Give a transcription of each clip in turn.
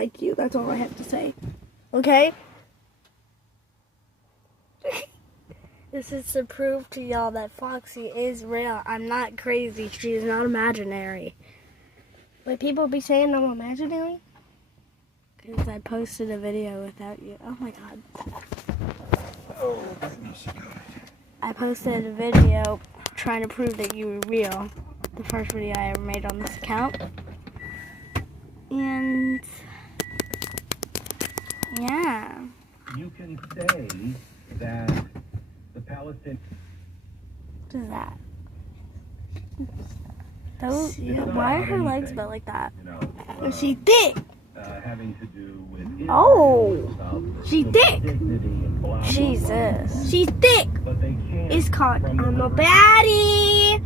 like you. That's all I have to say. Okay? This is to prove to y'all that FOXXIE is real. I'm not crazy. She's not imaginary. Wait, people be saying I'm imaginary? Because I posted a video without you. Oh my god. Oh. I posted a video trying to prove that you were real. The first video I ever made on this account. And yeah. You can say that the Palestinians. What is that? Those, why are her legs built like that? She thick. Having to do with She thick. Jesus. She's thick. It's called I'm a baddie.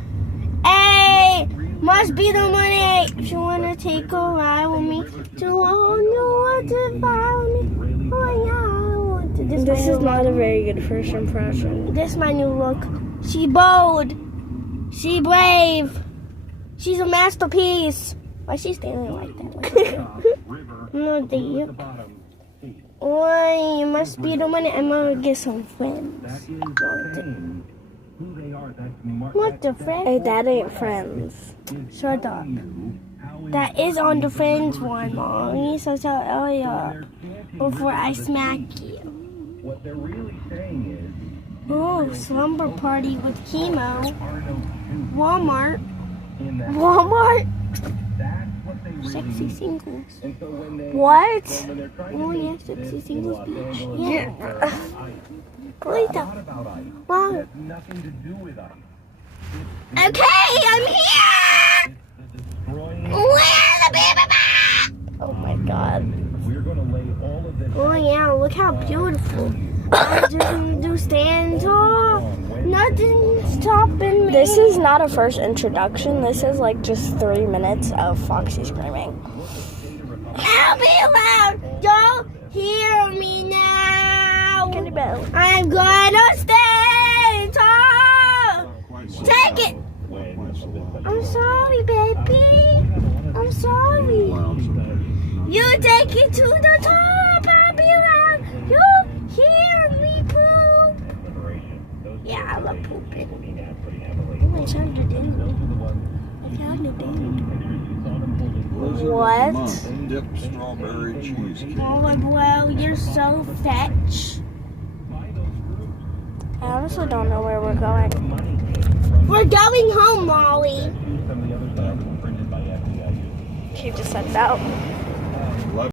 Hey, must be the money. If you wanna take a ride with me, to a whole new world to find me. Oh yeah, I want to. This is not a very good first impression. This is my new look. She bold. She brave. She's a masterpiece. Why is she standing like that? No, dear. Oh, you must be the money. I'm gonna get some friends. What the friend? Hey, that ain't friends. Shut up. That is on the friends one, Mommy. So tell Elia before I smack you. What they're really saying is, Oh, slumber party with chemo. Walmart. that's what they really Sexy singles. And so when they What? when they're trying Oh to yeah, make sexy this singles Los beach. Angeles Yeah. It's Polita. not about ice. Wow. It has nothing to do with ice. Okay, I'm here. It's destroying. Where's the baby? Oh my god. We're going to lay all of this. Oh yeah, look how beautiful. I just do stand tall. Nothing's stopping me. This is not a first introduction. This is like just 3 minutes of FOXXIE screaming. I'll be loud. Don't hear me now. Kitty Bell. I'm gonna stay tall. Take it. I'm sorry, baby. I'm sorry. You take it to the top. I'll be loud. You hear me poop. Yeah, I love pooping. Oh, I found a dude. I found a dude. What? Dipped strawberry cheesecake. Oh, well, you're so fetch. I honestly don't know where we're going. We're going home, Molly. Some of the other stuff printed by FDIU. She just said no.